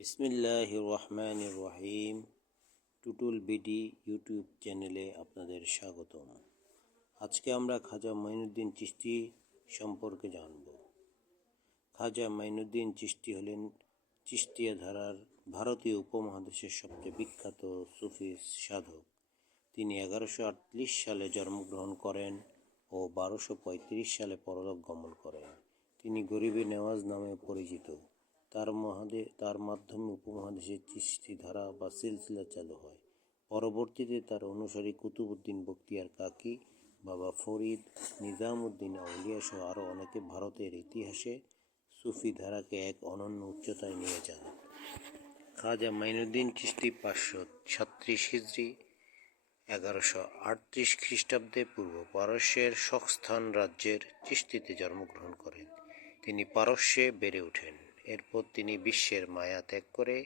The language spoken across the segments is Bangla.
বিসমিল্লাহ রহমান রহিম টুটুল বিডি ইউটিউব চ্যানেলে আপনাদের স্বাগতম। আজকে আমরা খাজা মাইনুদ্দিন চিশতি সম্পর্কে জানব। খাজা মাইনুদ্দিন চিশতি হলেন চিশতিয়া ধারার ভারতীয় উপমহাদেশের সবচেয়ে বিখ্যাত সুফি সাধক। তিনি এগারোশো আটত্রিশ সালে জন্মগ্রহণ করেন ও বারোশো পঁয়ত্রিশ সালে পরলোক গমন করেন। তিনি গরিবে নেওয়াজ নামে পরিচিত। তার মহাদে, তার মাধ্যমে উপমহাদেশে চিশতি ধারা বা সিলসিলা চালু হয়। পরবর্তীতে তার অনুসারী কুতুবুদ্দিন বখতিয়ার কাকি, বাবা ফরিদ নিজামুদ্দিন আউলিয়া সহ আরও অনেকে ভারতের ইতিহাসে সুফি ধারাকে এক অনন্য উচ্চতায় নিয়ে যান। খাজা মাইনুদ্দিন চিশতি পাঁচশো ছত্রিশ হিজড়ি এগারোশো আটত্রিশ খ্রিস্টাব্দে পূর্ব পারস্যের শখস্থান রাজ্যের চিস্তিতে জন্মগ্রহণ করেন। তিনি পারস্যে বেড়ে ওঠেন। এরপর তিনি বিশ্বের মায়া ত্যাগ করে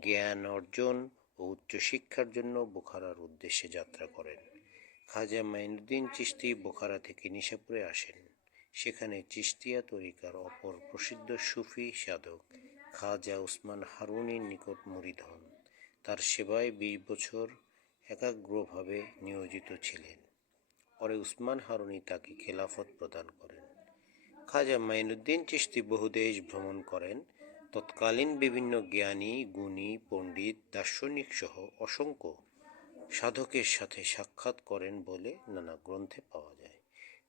জ্ঞান অর্জন ও উচ্চশিক্ষার জন্য বোখারার উদ্দেশ্যে যাত্রা করেন। খাজা মাইনুদ্দিন চিস্তি বোখারা থেকে নিশাপুরে আসেন। সেখানে চিস্তিয়া তরিকার অপর প্রসিদ্ধ সুফি সাধক খাজা উসমান হারুনির নিকট মুরিদ হন। তার সেবায় বিশ বছর একাগ্রভাবে নিয়োজিত ছিলেন। পরে উসমান হারুনি তাকে খেলাফত প্রদান করেন। খাজা মাইনুদ্দিন চিশতি বহু দেশ ভ্রমণ করেন। তৎকালীন বিভিন্ন জ্ঞানী, গুণী, পণ্ডিত, দার্শনিক সহ অসংখ্য সাধকের সাথে সাক্ষাৎ করেন বলে নানা গ্রন্থে পাওয়া যায়।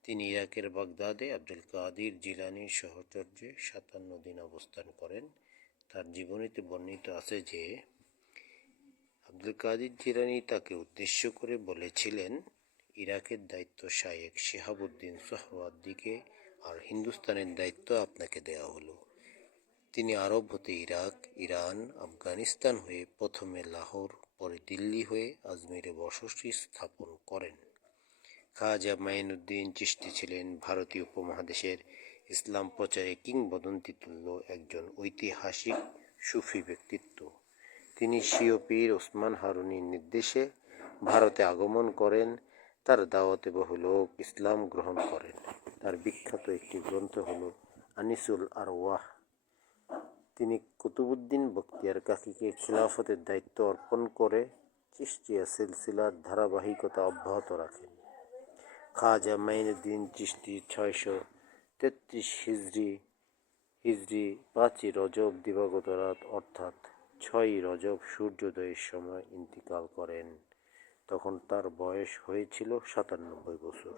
তিনি ইরাকের বাগদাদে আব্দুল কাদির জিলানির সহচর্যে সাতান্ন দিন অবস্থান করেন। তার জীবনীতে বর্ণিত আছে যে, আব্দুল কাদির জিলানি তাকে উদ্দেশ্য করে বলেছিলেন, ইরাকের দায়িত্ব শায়েক শেহাবুদ্দিন সোহরাওয়ার্দিকে আর হিন্দুস্তানের দায়িত্ব আপনাকে দেওয়া হলো। তিনি আরব হতে ইরাক, ইরান, আফগানিস্তান হয়ে প্রথমে লাহোর, পরে দিল্লি হয়ে আজমিরে বসতি স্থাপন করেন। খাজা মাইনুদ্দিন চিশতি ছিলেন ভারতীয় উপমহাদেশের ইসলাম প্রচারে কিংবদন্তি তুল্য একজন ঐতিহাসিক সুফি ব্যক্তিত্ব। তিনি স্বীয় পীর ওসমান হারুনির নির্দেশে ভারতে আগমন করেন, তার দাওয়াতে বহু লোক ইসলাম গ্রহণ করেন। বিখ্যাত একটি গ্রন্থ হল আনিসুল আরওয়াহ। তিনি কুতুবুদ্দিন বখতিয়ার কাকিকে খিলাফতের দায়িত্ব অর্পণ করে চিশতিয়া সিলসিলার ধারাবাহিকতা অব্যাহত রাখেন। খাজা মাইনুদ্দিন চিশতি ছয়শো তেত্রিশ হিজড়ি হিজড়ি পাঁচই রজব দিবাগত রাত, অর্থাৎ ছয়ই রজব সূর্যোদয়ের সময় ইন্তিকাল করেন। তখন তার বয়স হয়েছিল সাতানব্বই বছর।